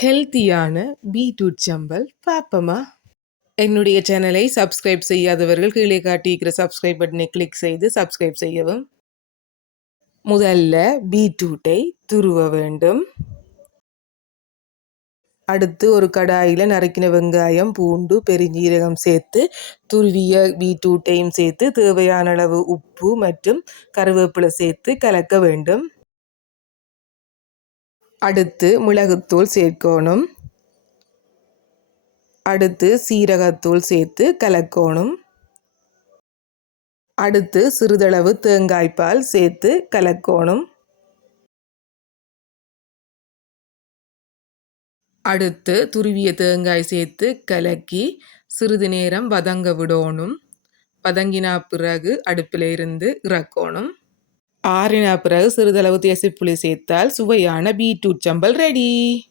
ஹெல்த்தியான பீட்ரூட் சம்பல் பாப்பமா. என்னுடைய சேனலை சப்ஸ்கிரைப் செய்யாதவர்கள் கீழே காட்டியிருக்கிற சப்ஸ்கிரைப் பட்டனை கிளிக் செய்து சப்ஸ்கிரைப் செய்யவும். முதல்ல பீட்ரூட்டை துருவ வேண்டும். அடுத்து ஒரு கடாயில் நறுக்கின வெங்காயம், பூண்டு, பெருஞ்சீரகம் சேர்த்து துருவிய பீட்ரூட்டையும் சேர்த்து தேவையான அளவு உப்பு மற்றும் கருவேப்பிலை சேர்த்து கலக்க வேண்டும். அடுத்து மிளகுத்தூள் சேர்க்கணும். அடுத்து சீரகத்தூள் சேர்த்து கலக்கணும். அடுத்து சிறிதளவு தேங்காய்பால் சேர்த்து கலக்கணும். அடுத்து துருவிய தேங்காய் சேர்த்து கலக்கி சிறிது நேரம் வதங்க விடணும். வதங்கினா பிறகு அடுப்பில் இருந்து இறக்கணும். ஆறின பிறகு சிறிதளவு தேசிப்புளி சேர்த்தால் சுவையான பீட்ரூட் சம்பல் ரெடி.